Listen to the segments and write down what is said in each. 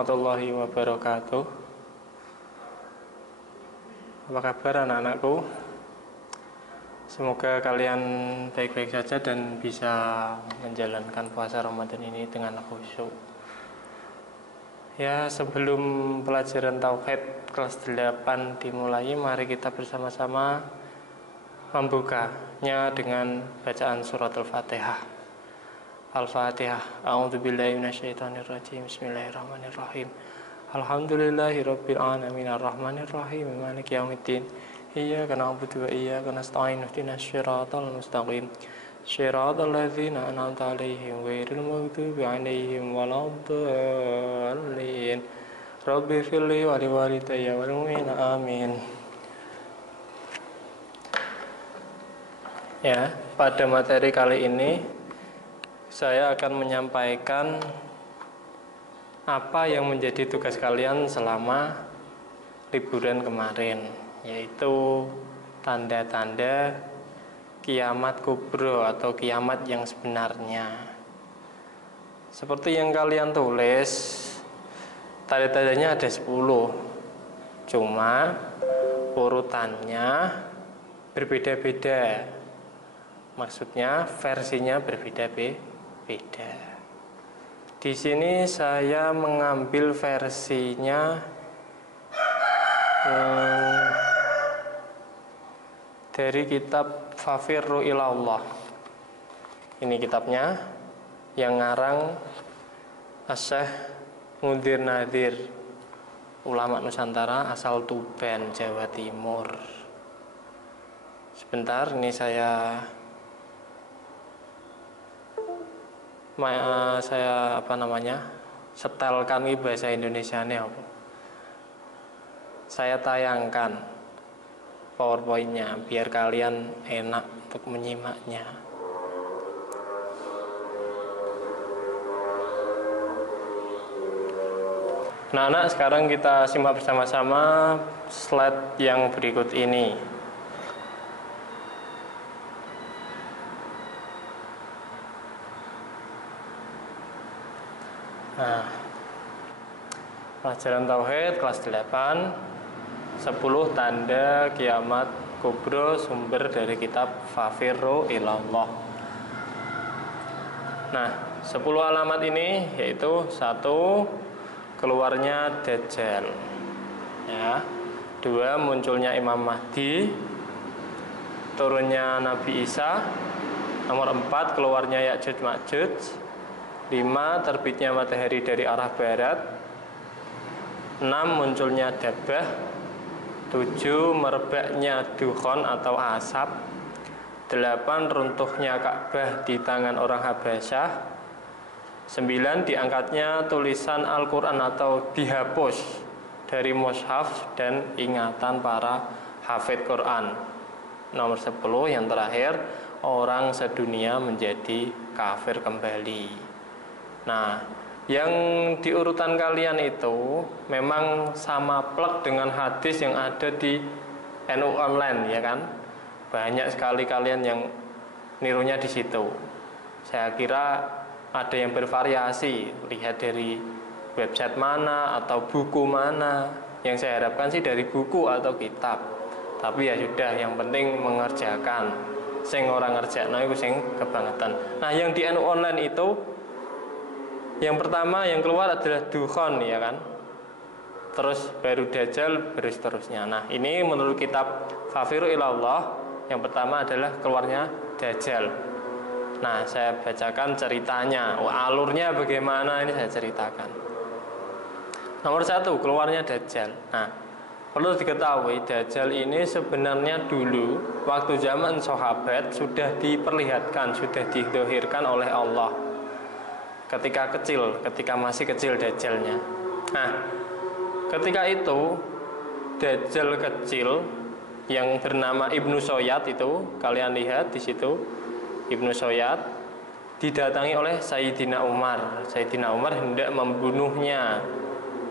warahmatullahi wabarakatuh. Apa kabar anak-anakku? Semoga kalian baik-baik saja dan bisa menjalankan puasa Ramadan ini dengan khusyuk. Ya, sebelum pelajaran Tauhid kelas 8 dimulai, mari kita bersama-sama membukanya dengan bacaan surat Al-Fatihah. Al-Fatihah. A'udzubillahi minasyaitonirrajim. Bismillahirrahmanirrahim. Alhamdulillahirabbil alamin arrahmanirrahim maliki yaumiddin. Iyyaka na'budu wa iyyaka nasta'in ihdinas siratal mustaqim. Shiratal ladzina an'amta 'alaihim ghairil maghdubi 'alaihim waladdallin. Rabbi firli wa liwalidayya wal mu'minina amin. Ya, pada materi kali ini saya akan menyampaikan apa yang menjadi tugas kalian selama liburan kemarin, yaitu tanda-tanda kiamat kubro atau kiamat yang sebenarnya. Seperti yang kalian tulis, tanda-tandanya ada 10, cuma urutannya berbeda-beda. Maksudnya versinya berbeda-beda. Di sini saya mengambil versinya dari kitab Fafirru ilallah. Ini kitabnya yang ngarang Syekh Munzir Nadir, ulama Nusantara asal Tuban, Jawa Timur. Sebentar, ini saya setelkan bahasa Indonesianya apa. Saya tayangkan PowerPoint-nya biar kalian enak untuk menyimaknya. Nah, anak, sekarang kita simak bersama-sama slide yang berikut ini. Nah, pelajaran Tauhid kelas 8, 10 tanda kiamat kubro, sumber dari kitab Fafirru ilallah. Nah, 10 alamat ini yaitu 1. Keluarnya Dajjal, ya. 2. Munculnya Imam Mahdi, turunnya Nabi Isa. Nomor 4. Keluarnya Ya'juj Ma'juj. 5. Terbitnya matahari dari arah barat. 6. Munculnya Dabbah. 7. Merebaknya dukhon atau asap. 8. Runtuhnya Ka'bah di tangan orang Habasyah. 9. Diangkatnya tulisan Al-Quran atau dihapus dari mushaf dan ingatan para hafidh Quran. Nomor 10 yang terakhir, orang sedunia menjadi kafir kembali. Nah, yang di urutan kalian itu memang sama plek dengan hadis yang ada di NU Online, ya kan? Banyak sekali kalian yang nirunya di situ. Saya kira ada yang bervariasi, lihat dari website mana atau buku mana. Yang saya harapkan sih dari buku atau kitab. Tapi ya sudah, yang penting mengerjakan. Sing orang ngerjakno iku sing kebangetan. Nah, yang di NU Online itu yang pertama yang keluar adalah dukhon, ya kan? Terus baru Dajjal, baru seterusnya. Nah, ini menurut kitab Fafirru ilallah, yang pertama adalah keluarnya Dajjal. Nah, saya bacakan ceritanya. Alurnya bagaimana ini saya ceritakan. Nomor 1, keluarnya Dajjal. Nah, perlu diketahui Dajjal ini sebenarnya dulu waktu zaman sahabat sudah diperlihatkan, sudah didohirkan oleh Allah. Ketika masih kecil Dajjalnya. Nah, ketika itu Dajjal kecil yang bernama Ibnu Soyad itu, kalian lihat di situ, Ibnu Soyad didatangi oleh Sayyidina Umar. Sayyidina Umar hendak membunuhnya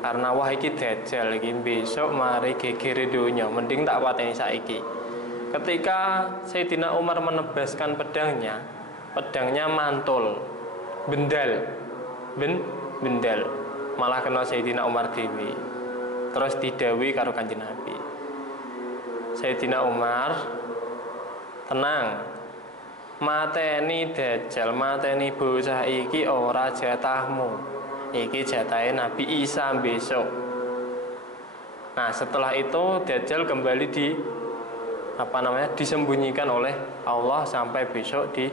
karena wah iki Dajjal iki besok mari gegere donya, mending tak pateni saiki. Ketika Sayyidina Umar menebaskan pedangnya mantul, bendal. malah kena Sayyidina Umar dewi. Terus didhawuhi karo Kanjeng Nabi, Sayyidina Umar, tenang, mateni Dajjal, mateni bocah iki ora jatahmu, iki jatahe Nabi Isa besok. Nah setelah itu Dajjal kembali disembunyikan oleh Allah sampai besok di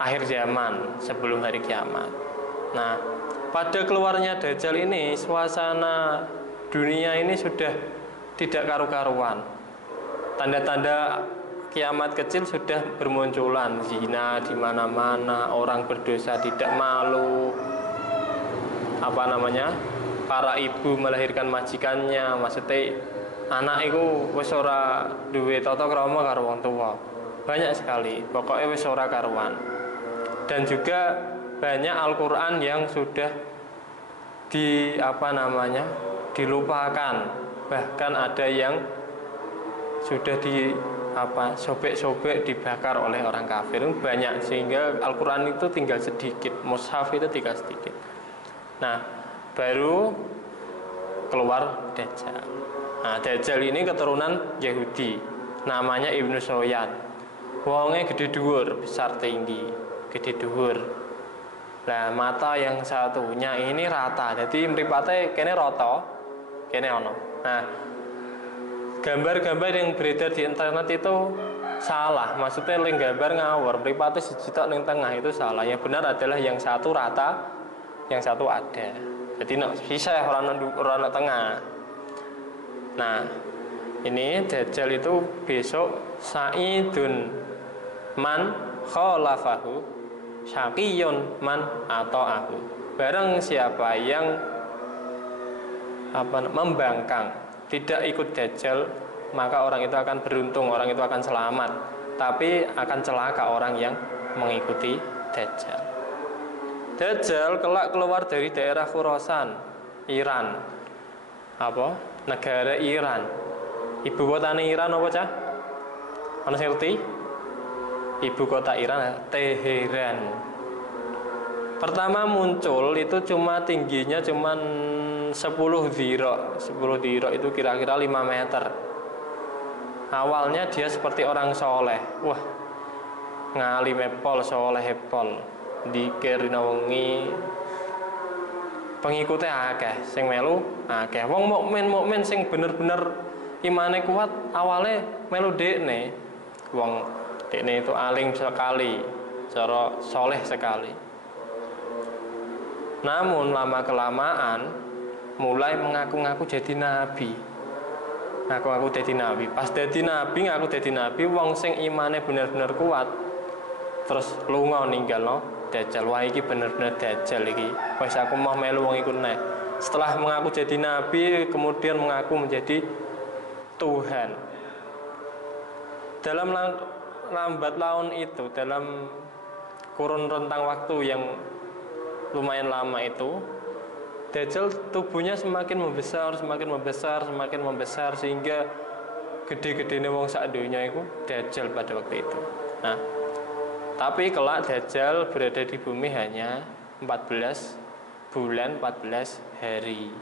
akhir zaman sebelum hari kiamat. Nah pada keluarnya Dajjal ini suasana dunia ini sudah tidak karu-karuan. Tanda-tanda kiamat kecil sudah bermunculan, zina di mana-mana, orang berdosa tidak malu, para ibu melahirkan majikannya, maksudnya anak itu wis ora duwe tata krama karo wong tuwa. Banyak sekali, pokoknya wis ora karuan. Dan juga banyak Al-Qur'an yang sudah dilupakan. Bahkan ada yang sudah sobek-sobek dibakar oleh orang kafir. Banyak, sehingga Al-Qur'an itu tinggal sedikit, mushaf itu tinggal sedikit. Nah, baru keluar Dajjal. Nah, Dajjal ini keturunan Yahudi, namanya Ibnu Soyad. Wonge gede dhuwur, besar tinggi, gede dhuwur. Nah, mata yang satunya ini rata, jadi mripate kene rata, kene ono. Nah, gambar-gambar yang beredar di internet itu salah, maksudnya link gambar ngawur, mripate siji tok ning tengah itu salah. Yang benar adalah yang satu rata, yang satu ada. Jadi bisa orang tengah. Nah, ini Dajjal itu besok sa'idun man khalafahu syaqiyun man ata'ahu. Barang siapa yang membangkang, tidak ikut Dajjal, maka orang itu akan beruntung, orang itu akan selamat. Tapi akan celaka orang yang mengikuti Dajjal. Dajjal kelak keluar dari daerah Khurasan, Iran. Negara Iran. Ibu kotanya Iran apa cah? Ana sing ngerti? Ibu kota Iran Teheran. Pertama muncul itu tingginya cuma 10 dhira. 10 dhira itu kira-kira 5 meter. Awalnya dia seperti orang soleh. Wah, ngalim epol, soleh epol, dikir dina wengi, pengikutnya akeh, sing melu akeh. Wong mukmin sing bener-bener imane kuat awalnya melu dekne. Wong dekne itu alim sekali, cara soleh sekali. Namun lama kelamaan mulai mengaku-ngaku jadi nabi. Ngaku-ngaku jadi nabi. Pas jadi nabi, ngaku jadi nabi, wong sing imane bener-bener kuat terus lunga ninggalno Dajjal. Wah iki bener-bener Dajjal iki. Wes aku mau melu wong iku neh. Setelah mengaku jadi nabi, kemudian mengaku menjadi Tuhan. Dalam lambat laun itu, dalam kurun rentang waktu yang lumayan lama itu, Dajjal tubuhnya semakin membesar, sehingga gede-gedene wong sak donya iku Dajjal pada waktu itu. Nah, tapi kelak Dajjal berada di bumi hanya 14 bulan 14 hari.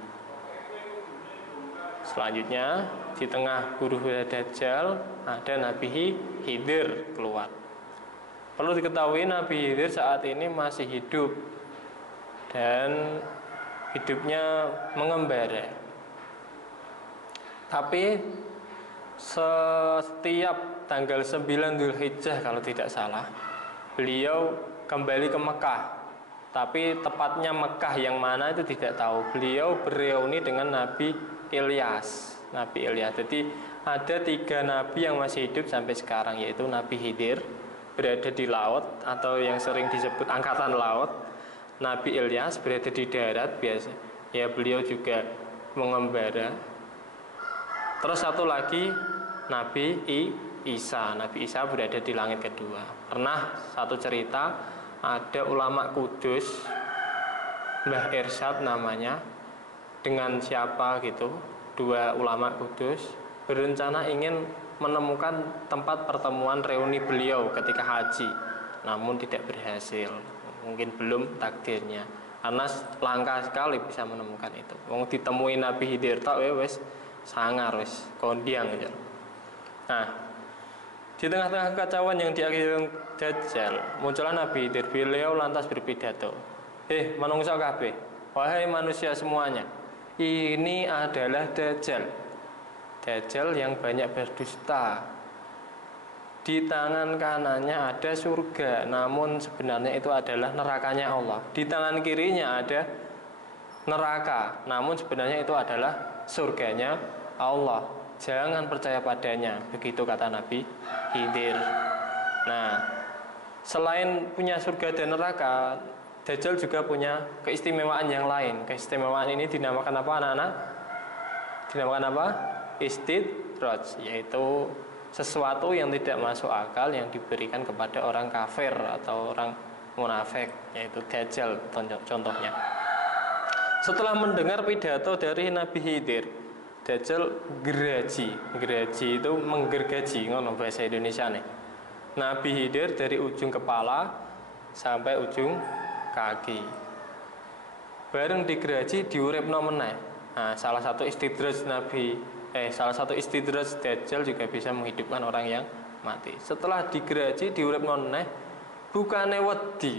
Selanjutnya di tengah huru-hara Dajjal ada Nabi Khidir keluar. Perlu diketahui Nabi Khidir saat ini masih hidup dan hidupnya mengembara. Tapi setiap tanggal 9 Dzulhijjah kalau tidak salah, beliau kembali ke Mekah. Tapi tepatnya Mekah yang mana itu tidak tahu. Beliau bereuni dengan Nabi Ilyas. Jadi ada 3 nabi yang masih hidup sampai sekarang, yaitu Nabi Khidir berada di laut atau yang sering disebut angkatan laut. Nabi Ilyas berada di darat biasa. Ya beliau juga mengembara. Terus satu lagi Nabi Isa. Nabi Isa berada di langit kedua. Pernah satu cerita ada ulama Kudus, Mbah Irsyad namanya, dengan siapa gitu, 2 ulama Kudus berencana ingin menemukan tempat pertemuan reuni beliau ketika haji, namun tidak berhasil. Mungkin belum takdirnya. karena langka sekali bisa menemukan itu. Wong ditemui Nabi Khidir tok wis sangar wis kondiang gitu. Nah, di tengah-tengah kekacauan yang diakhiri Dajjal, muncullah Nabi Khidir. Beliau lantas berpidato, manungsa kabeh, wahai manusia semuanya, ini adalah Dajjal. Dajjal yang banyak berdusta. Di tangan kanannya ada surga, namun sebenarnya itu adalah nerakanya Allah. Di tangan kirinya ada neraka, namun sebenarnya itu adalah surganya Allah. Jangan percaya padanya, begitu kata Nabi Khidir. Nah, selain punya surga dan neraka, Dajjal juga punya keistimewaan yang lain. Keistimewaan ini dinamakan apa anak-anak? Dinamakan apa? Istidraj, yaitu sesuatu yang tidak masuk akal yang diberikan kepada orang kafir atau orang munafik, yaitu Dajjal contohnya. Setelah mendengar pidato dari Nabi Khidir, Dajjal geraji. Geraji itu menggergaji, ngono bahasa Indonesia nih. Nabi Khidir dari ujung kepala sampai ujung kaki. Bareng digeraji diuripno meneh. Nah, salah satu istidraj Dajjal juga bisa menghidupkan orang yang mati. Setelah digeraji diuripno meneh, bukane wedi.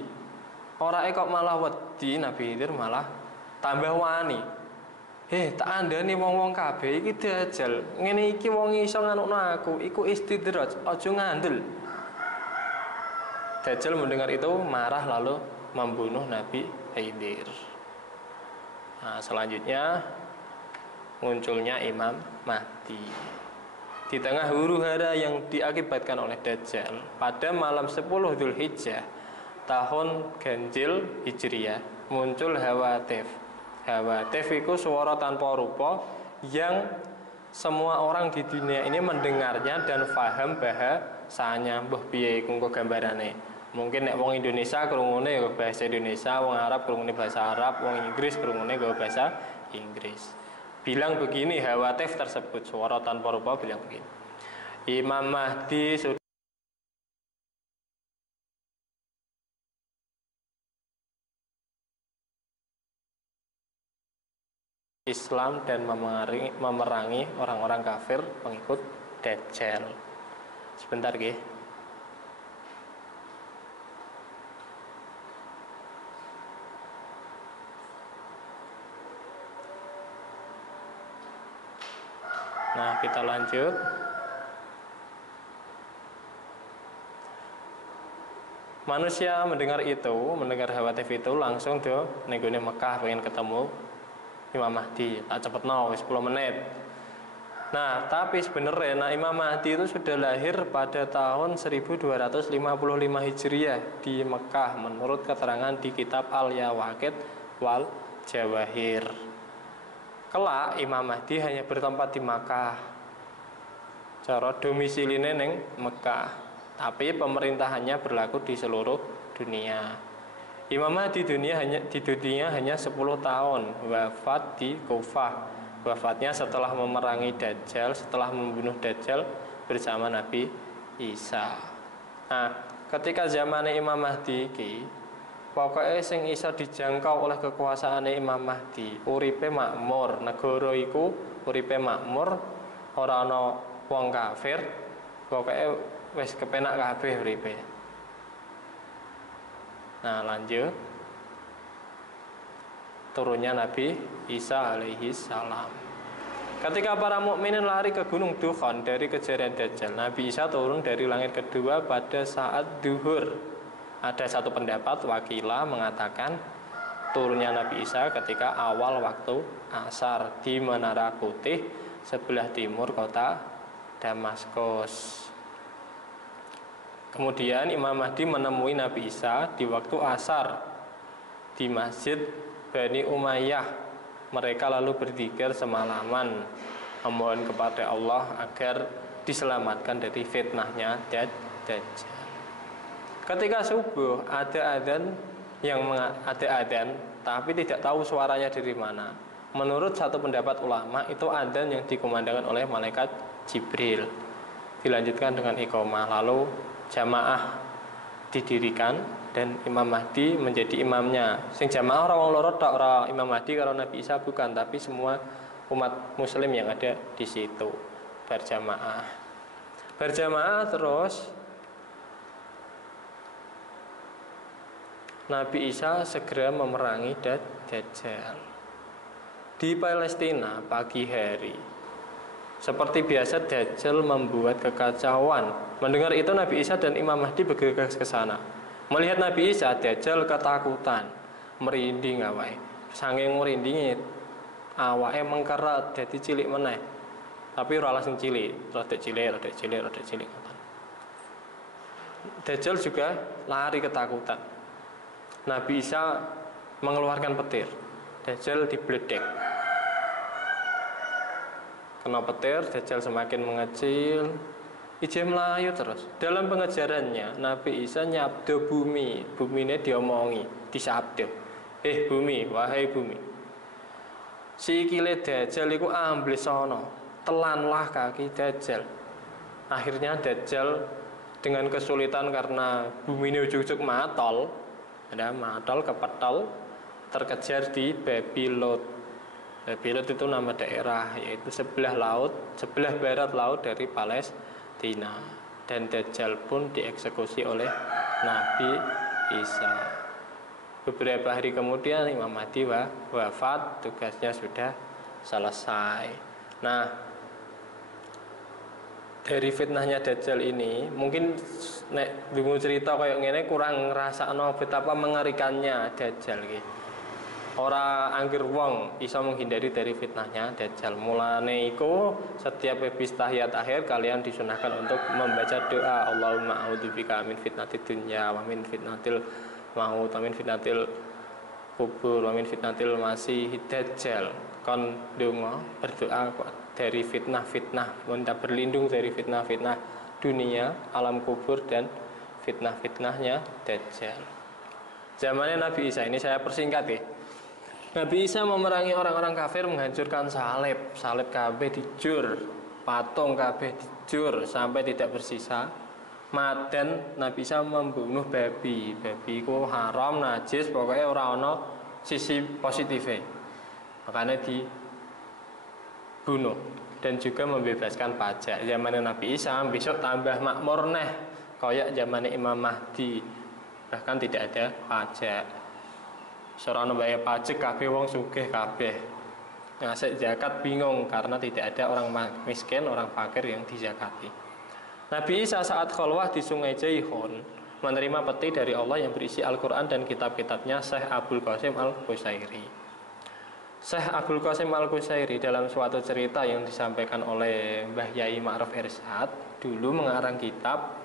Orake kok malah wedi, Nabi Khidir malah tambah wani. Tak andani wong-wong kabeh iki Dajjal. Ngene iki wong iso nganukno aku, iku istidraj, aja ngandel. Dajjal mendengar itu marah lalu membunuh Nabi Khidir. Nah, selanjutnya munculnya Imam Mahdi. Di tengah huru-hara yang diakibatkan oleh Dajjal, pada malam 10 Dzulhijjah tahun Ganjil Hijriyah muncul Hawatif. Hawatif itu suara tanpa rupa yang semua orang di dunia ini mendengarnya dan paham bahasanya. Mbah piye iku gambarane? Mungkin nek wong Indonesia krungune ya bahasa Indonesia, wong Arab krungune bahasa Arab, wong Inggris krungune ya bahasa Inggris. Bilang begini, Hawatif tersebut suara tanpa rupa bilang begini, Imam Mahdi sudah Islam dan memerangi orang-orang kafir pengikut Dajjal. Sebentar nggih. Nah, kita lanjut. Manusia mendengar Hawatif itu langsung do nenggone Mekah pengen ketemu Imam Mahdi. Tak cepetno wis 10 menit. Nah, tapi sebenarnya Imam Mahdi itu sudah lahir pada tahun 1255 Hijriah di Mekah menurut keterangan di kitab Al-Yawaqit wal Jawahir. Kelak Imam Mahdi hanya bertempat di Makkah. Cara domisiline ning Mekah, tapi pemerintahannya berlaku di seluruh dunia. Imam Mahdi di dunia hanya 10 tahun, wafat di Kufah. Wafatnya setelah memerangi Dajjal, setelah membunuh Dajjal bersama Nabi Isa. Nah, ketika zaman Imam Mahdi iki pokoknya sing iso dijangkau oleh kekuasaane Imam Mahdi, uripe makmur, negara iku uripe makmur, ora ana wong kafir, pokoknya wis kepenak kabeh uripe. Nah, lanjut. Turunnya Nabi Isa alaihi salam. Ketika para mukminin lari ke Gunung Dukhan dari kejaran Dajjal, Nabi Isa turun dari langit kedua pada saat duhur. Ada satu pendapat wakilah mengatakan turunnya Nabi Isa ketika awal waktu asar di Menara Putih sebelah timur kota Damaskus. Kemudian Imam Mahdi menemui Nabi Isa di waktu asar di Masjid Bani Umayyah. Mereka lalu berzikir semalaman memohon kepada Allah agar diselamatkan dari fitnahnya Dajjal. Ketika subuh ada adzan tapi tidak tahu suaranya dari mana. Menurut satu pendapat ulama itu adzan yang dikumandangkan oleh malaikat Jibril. Dilanjutkan dengan iqamah, lalu jamaah didirikan dan Imam Mahdi menjadi imamnya. Sing jamaah ora wong loro tok, ora Imam Mahdi karo Nabi Isa bukan, tapi semua umat muslim yang ada di situ berjamaah. Berjamaah terus Nabi Isa segera memerangi Dajjal. Di Palestina pagi hari, seperti biasa Dajjal membuat kekacauan. Mendengar itu Nabi Isa dan Imam Mahdi bergegas ke sana. Melihat Nabi Isa, Dajjal ketakutan, merinding awake. Saking merindinge awake mengkeret dadi cilik meneh. Tapi ora langsung cilik, rada cilik. Dajjal juga lari ketakutan. Nabi Isa mengeluarkan petir. Dajjal dibledek. Kena petir, Dajjal semakin mengecil, ijeh melayu terus. Dalam pengejarannya, Nabi Isa nyabda bumi. Bumine diomongi, disabda. Bumi, wahai bumi. Sikile Dajjal iku ambles ana. Telanlah kaki Dajjal. Akhirnya Dajjal dengan kesulitan karena bumi ini ujug-ujug matol, ada matol kepetol, terkejar di Babilot. Babilot itu nama daerah, yaitu sebelah barat laut dari Palestina. Dan Dajjal pun dieksekusi oleh Nabi Isa. Beberapa hari kemudian Imam Mahdi wafat, tugasnya sudah selesai. Nah, dari fitnahnya Dajjal ini, mungkin nek dungu cerita kayak ngene kurang ngrasakno betapa mengerikannya Dajjal iki. Ora anggere wong iso menghindari dari fitnahnya Dajjal. Mulane iku setiap habis tahiyat akhir kalian disunahkan untuk membaca doa Allahumma a'udzubika min fitnatid dunya wa min fitnatil maut wa min fitnatil kubur wa min fitnatil masihid Dajjal. Kon donga berdoa dari fitnah-fitnah, minta berlindung dari fitnah-fitnah dunia, alam kubur dan fitnah-fitnahnya Dajjal. Zamannya Nabi Isa ini saya persingkat ya. Nabi Isa memerangi orang-orang kafir, menghancurkan salib kabeh dijur, patung kabeh dijur sampai tidak bersisa. Dan Nabi Isa membunuh babi itu haram, najis, pokoknya ora ana sisi positifnya. Makanya dibunuh dan juga membebaskan pajak. Zamannya Nabi Isa besok tambah makmur neh, kayak zamannya Imam Mahdi, bahkan tidak ada pajak. Seorang bayar pajak kabeh wong sugih kabeh. Ngasih zakat bingung karena tidak ada orang miskin, orang fakir yang dizakati. Nabi Isa saat khalwah di Sungai Jaihun menerima peti dari Allah yang berisi Al-Quran dan kitab-kitabnya Syekh Abdul Qasim Al-Qusairi. Syekh Abdul Qasim Al-Qusairi dalam suatu cerita yang disampaikan oleh Mbah Yai Ma'ruf Irsyad dulu mengarang kitab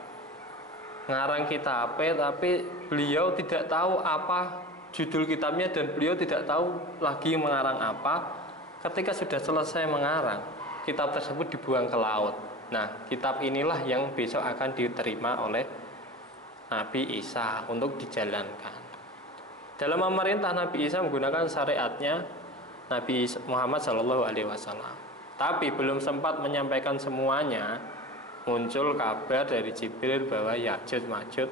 tapi beliau tidak tahu apa judul kitabnya dan beliau tidak tahu lagi mengarang apa. Ketika sudah selesai mengarang, kitab tersebut dibuang ke laut. Nah, kitab inilah yang besok akan diterima oleh Nabi Isa untuk dijalankan. Dalam memerintah Nabi Isa menggunakan syariatnya Nabi Muhammad SAW. Tapi belum sempat menyampaikan semuanya, muncul kabar dari Jibril bahwa Ya'juj Ma'juj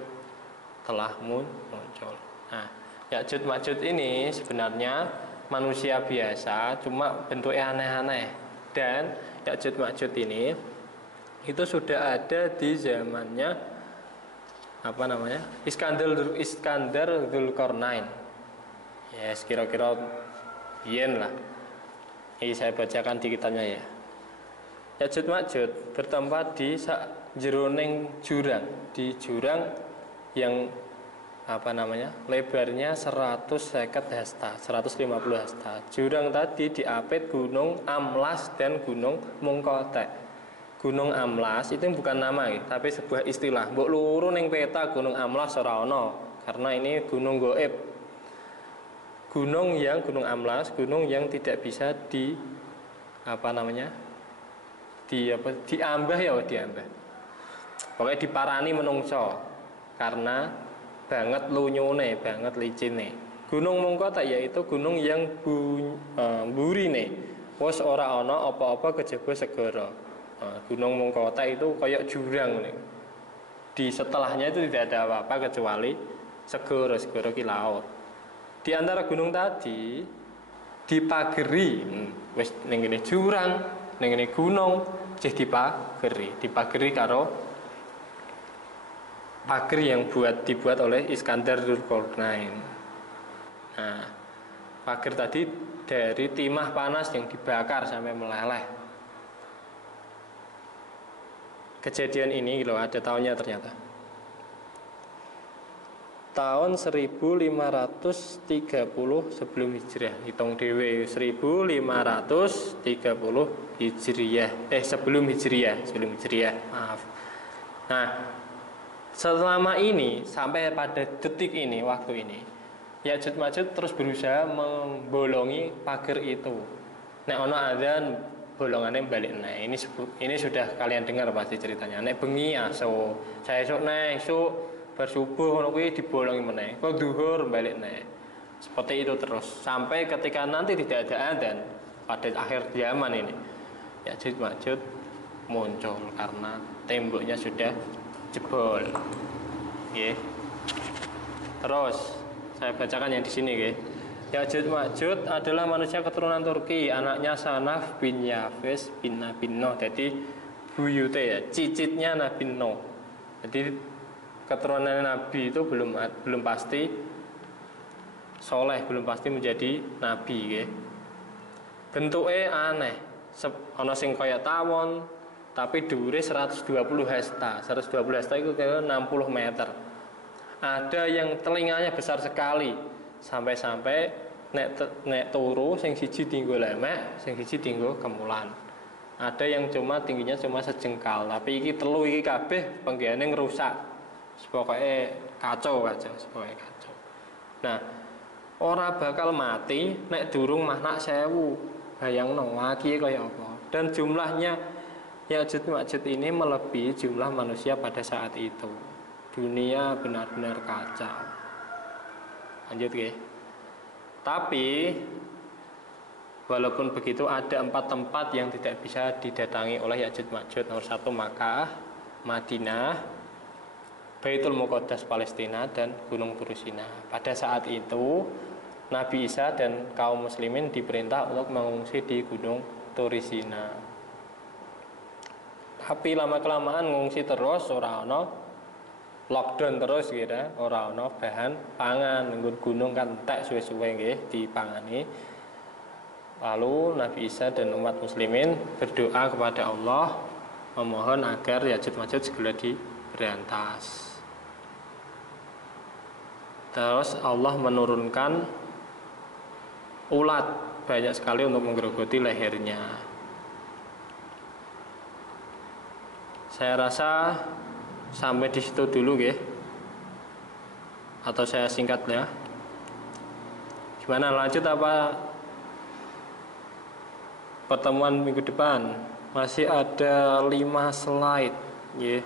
telah muncul. Nah, Ya'juj Ma'juj ini sebenarnya manusia biasa, cuma bentuknya aneh-aneh. Dan Ya'juj Ma'juj ini itu sudah ada di zamannya Iskandar Dzulqarnain. Ya, kira-kira yen lah. Ini saya bacakan di kitabnya ya. Ya'juj Ma'juj bertempat di jeroning jurang, di jurang yang lebarnya 150 hasta, 150 hasta. Jurang tadi diapit Gunung Amlas dan Gunung Mungkotek. Gunung Amlas itu bukan nama ya, tapi sebuah istilah. Mbok luru ning peta Gunung Amlas ora ana, karena ini gunung gaib. Gunung Amlas, gunung yang tidak bisa diambah. Pokoknya diparani menungso karena banget lunyone, banget licine. Gunung Mungkotek yaitu gunung yang mburine wis ora ana apa-apa kejaba segara. Gunung Mungkotek itu kayak jurang nih. Di setelahnya itu tidak ada apa-apa kecuali segara ki laut. Di antara gunung tadi dipageri, wis ning ngene jurang, ning ngene gunung, jeh dipageri karo pager yang dibuat oleh Iskandar Dzulkarnain. Nah, pager tadi dari timah panas yang dibakar sampai meleleh. Kejadian ini loh ada tahunnya ternyata. Tahun 1530 sebelum Hijriah. Hitung dhewe 1530 Hijriah. Sebelum Hijriah. Maaf. Nah, selama ini sampai pada detik ini, waktu ini, Ya'juj Ma'juj terus berusaha membolongi pagar itu. Nek ono adzan bolongannya balik. Nah, ini sudah kalian dengar pasti ceritanya. Nek bengi aso, saya esuk nek esuk bersubuh ngono kuwi dibolongi meneh. Kok zuhur balik nek. Seperti itu terus sampai ketika nanti tidak ada adzan pada akhir zaman ini. Ya'juj Ma'juj muncul karena temboknya sudah jebol. Nggih. Terus saya bacakan yang di sini nggih. Ya'juj Ma'juj adalah manusia keturunan Turki, anaknya Sanaf bin Yafes bin Nabi Nuh. Jadi buyute ya, cicitnya Nabi Nuh. Jadi keturunan Nabi itu belum pasti soleh, belum pasti menjadi nabi nggih. Bentuknya aneh. Ana sing kaya tawon, tapi dhuwure 120 hasta. 120 hasta itu kira 60 meter. Ada yang telinganya besar sekali, sampai-sampai nek turu sing siji tinggo lemek, sing siji tinggo kemulan. Ada yang tingginya cuma sejengkal, tapi iki telu iki kabeh penggene ngrusak. Pokoknya kacau. Nah, ora bakal mati nek durung mahnak 1000. Bayangno iki kaya apa. Dan jumlahnya Ya'juj Ma'juj ini melebihi jumlah manusia pada saat itu. Dunia benar-benar kacau. Lanjut nggih. Tapi walaupun begitu ada 4 tempat yang tidak bisa didatangi oleh Ya'juj Ma'juj. Nomor 1 Makkah, Madinah, Baitul Muqaddas Palestina, dan Gunung Tursina. Pada saat itu Nabi Isa dan kaum muslimin diperintah untuk mengungsi di Gunung Tursina. Tapi lama-kelamaan ngungsi terus, ora ana lockdown terus gitu, ora ana bahan pangan. Nggon gunung kan entek suwe-suwe nggih dipangani. Lalu Nabi Isa dan umat muslimin berdoa kepada Allah memohon agar Ya'juj Ma'juj segera diberantas. Terus Allah menurunkan ulat banyak sekali untuk menggerogoti lehernya. Saya rasa sampai di situ dulu nggih. Atau saya singkat ya. Gimana, lanjut apa pertemuan minggu depan? Masih ada 5 slide nggih.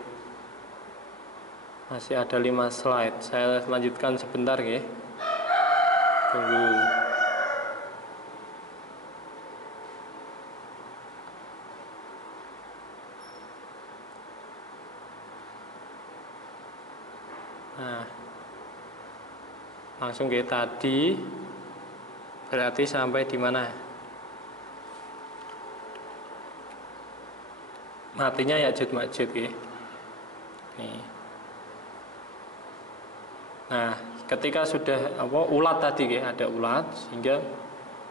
Masih ada 5 slide. Saya lanjutkan sebentar nggih. Tunggu. Nah, langsung ke tadi berarti sampai di mana? Matinya Ya'juj Ma'juj nggih. Nih. Nah, ketika sudah ulat tadi nggih, ada ulat sehingga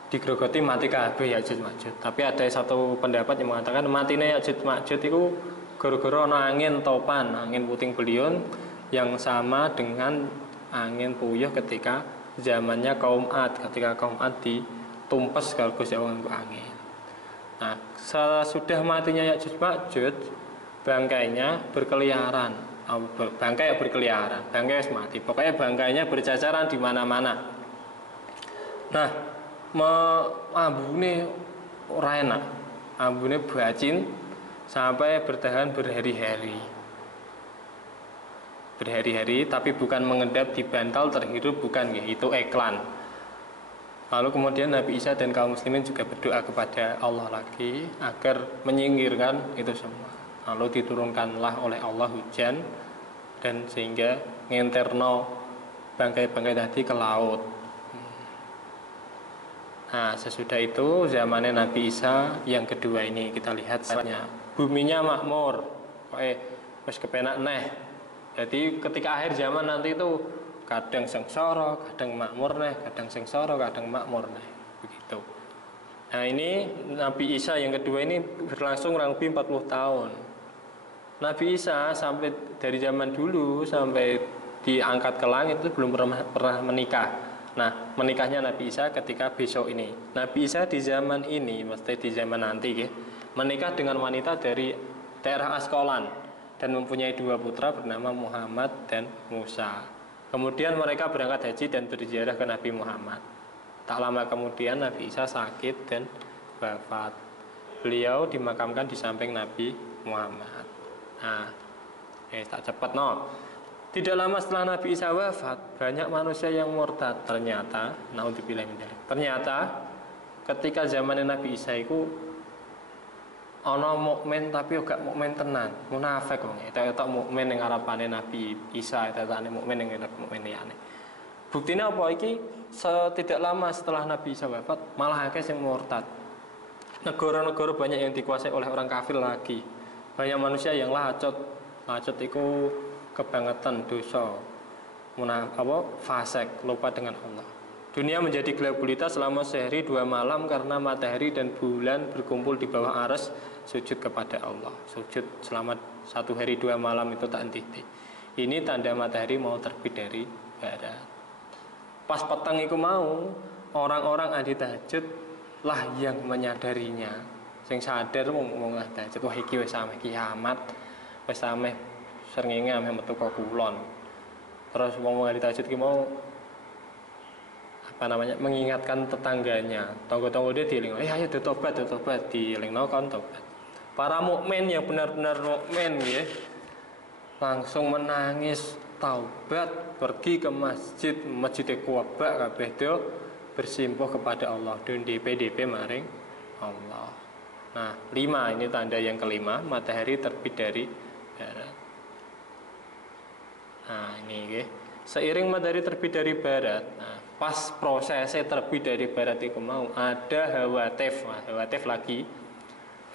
digrogoti mati kabeh Ya'juj Ma'juj. Tapi ada satu pendapat yang mengatakan matine Ya'juj Ma'juj itu gara-gara ana angin topan, angin puting beliung yang sama dengan angin puyuh ketika zamannya kaum Ad, ketika kaum Ad ditumpes karo Gusti Allah nganggo angin. Nah, sesudah matinya Ya'juj Ma'juj, bangkainya berkeliaran. Bangkai berkeliaran, bangkai wis mati. Pokoknya bangkainya berceceran di mana-mana. Nah, ambune ora enak. Ambune bacin sampai bertahan berhari-hari. Berhari-hari, tapi bukan mengendap di bantal terhirup, bukan nggih, itu iklan. Lalu kemudian Nabi Isa dan kaum muslimin juga berdoa kepada Allah lagi agar menyingkirkan itu semua. Lalu diturunkanlah oleh Allah hujan dan sehingga ngenterno bangkai-bangkai tadi ke laut. Nah, sesudah itu zamannya Nabi Isa yang kedua ini kita lihat selanjutnya. Buminya makmur. Wis kepenak neh. Jadi ketika akhir zaman nanti itu kadang sengsara, kadang makmur neh, kadang sengsara, kadang makmur neh. Begitu. Nah, ini Nabi Isa yang kedua ini berlangsung kurang lebih 40 tahun. Nabi Isa sampai dari zaman dulu sampai diangkat ke langit itu belum pernah menikah. Nah, menikahnya Nabi Isa ketika besok ini. Nabi Isa di zaman ini, mesti di zaman nanti ya, menikah dengan wanita dari daerah Askolan dan mempunyai 2 putra bernama Muhammad dan Musa. Kemudian mereka berangkat haji dan berziarah ke Nabi Muhammad. Tak lama kemudian Nabi Isa sakit dan wafat. Beliau dimakamkan di samping Nabi Muhammad. Nah, tak cepat no. Tidak lama setelah Nabi Isa wafat, banyak manusia yang murtad. Ternyata, naudzubillah min dzalik. Ternyata ketika zaman Nabi Isa itu ana mukmin tapi gak mukmin tenan, munafik wong. Eta mukmin ning ngarepane Nabi Isa, eta mukmin ning mukmin liyane. Buktine apa iki? Tidak lama setelah Nabi Isa wafat, malah akeh sing murtad. Negara-negara banyak yang dikuasai oleh orang kafir lagi. Banyak manusia yang lacut itu kebangetan dosa, fasik, lupa dengan Allah. Dunia menjadi gelap gulita selama sehari 2 malam karena matahari dan bulan berkumpul di bawah arsy sujud kepada Allah. Sujud selama 1 hari 2 malam itu tak henti. Ini tanda matahari mau terbit dari barat. Pas petang itu mau, orang-orang ahli tahajud lah yang menyadarinya. Sing sadar mau tahajud, wah iki wis sampe kiamat, wis sampe srengenge ameh metu kok kulon. Terus wong ahli tahajud ki mau mengingatkan tetangganya, tonggo-tonggo dia dieling, ayo tobat dielingno kon tobat. Para mukmin yang benar-benar mukmin ya, langsung menangis taubat, pergi ke masjid Quba kabeh do bersimpuh kepada Allah dan DP maring Allah. Nah, 5 ini tanda yang kelima, matahari terbit dari barat. Nah, ini ya. Seiring matahari terbit dari barat, nah, pas prosesnya terbit dari barat itu mau ada hawatif. Nah,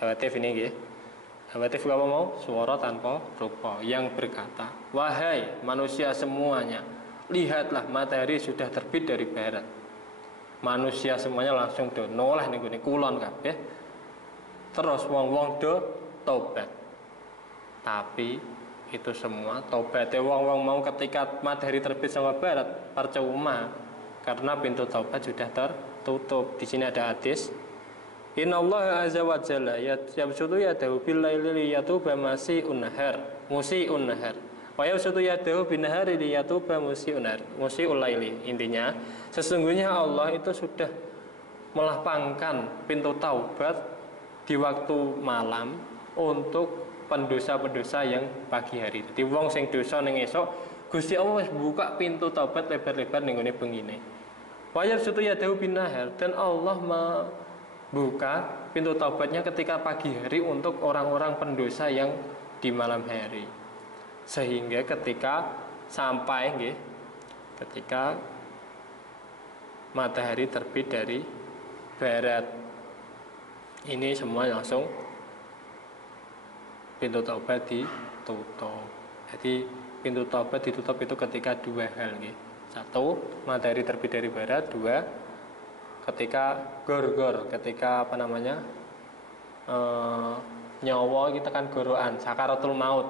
hawatif ini ya. Hawatif apa mau? Suara tanpa rupa yang berkata, wahai manusia semuanya, lihatlah matahari sudah terbit dari barat. Manusia semuanya langsung do noleh ning gone kulon kabeh. Terus wong-wong do tobat. Tapi itu semua tobatnya wong-wong mau ketika matahari terbit sama barat percuma karena pintu taubat sudah tertutup. Di sini ada hadis, innallaha azza wa jalla yabsutu yadahu bil laili yatuba musii'un nahar wa yabsutu yadahu bin nahari yatuba musii'ul laili. Intinya sesungguhnya Allah itu sudah melapangkan pintu taubat di waktu malam untuk pendosa-pendosa yang pagi hari. Jadi wong sing dosa ning esuk, Gusti Allah wis buka pintu taubat lebar-lebar ning ngene bengine. Wa yabsutu yadahu bin nahar, dan Allah buka pintu taubatnya ketika pagi hari untuk orang-orang pendosa yang di malam hari. Sehingga ketika matahari terbit dari barat, ini semua langsung pintu taubat ditutup. Jadi pintu taubat ditutup itu ketika 2 hal. 1, matahari terbit dari barat. 2, ketika ketika nyawa kita kan goroan, sakaratul maut.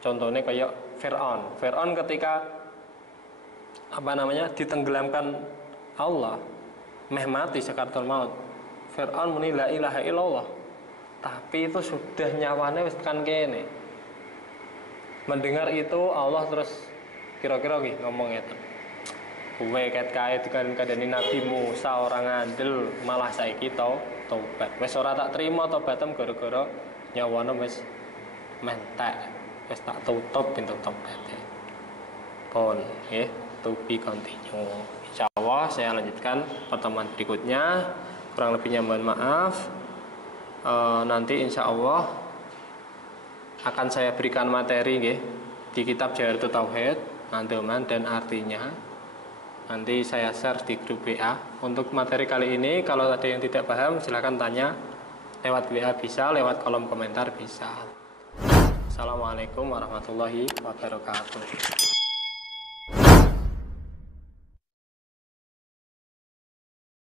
Contohnya kayak Fir'aun ketika ditenggelamkan Allah, meh mati sakaratul maut. Fir'aun muni la ilaha illallah, tapi itu sudah nyawane wis tekan kene. Mendengar itu Allah terus kira-kira ngomong ngeten, kowe ket kae dikandani Nabi Musa orang ngandel, malah saiki tobat. Wis ora tak trima tobatem gara-gara nyawane wis mentek, wis tak tutup pintu tobatnya. Pun nggih, to be continue. Insyaallah saya lanjutkan pertemuan berikutnya. Kurang lebihnya mohon maaf. Nanti insyaallah akan saya berikan materi nggih di kitab Jawahiratul Tauhid. andoman dan artinya. Nanti saya share di grup WA. Untuk materi kali ini, kalau ada yang tidak paham, silahkan tanya lewat WA bisa, lewat kolom komentar bisa. Assalamualaikum warahmatullahi wabarakatuh.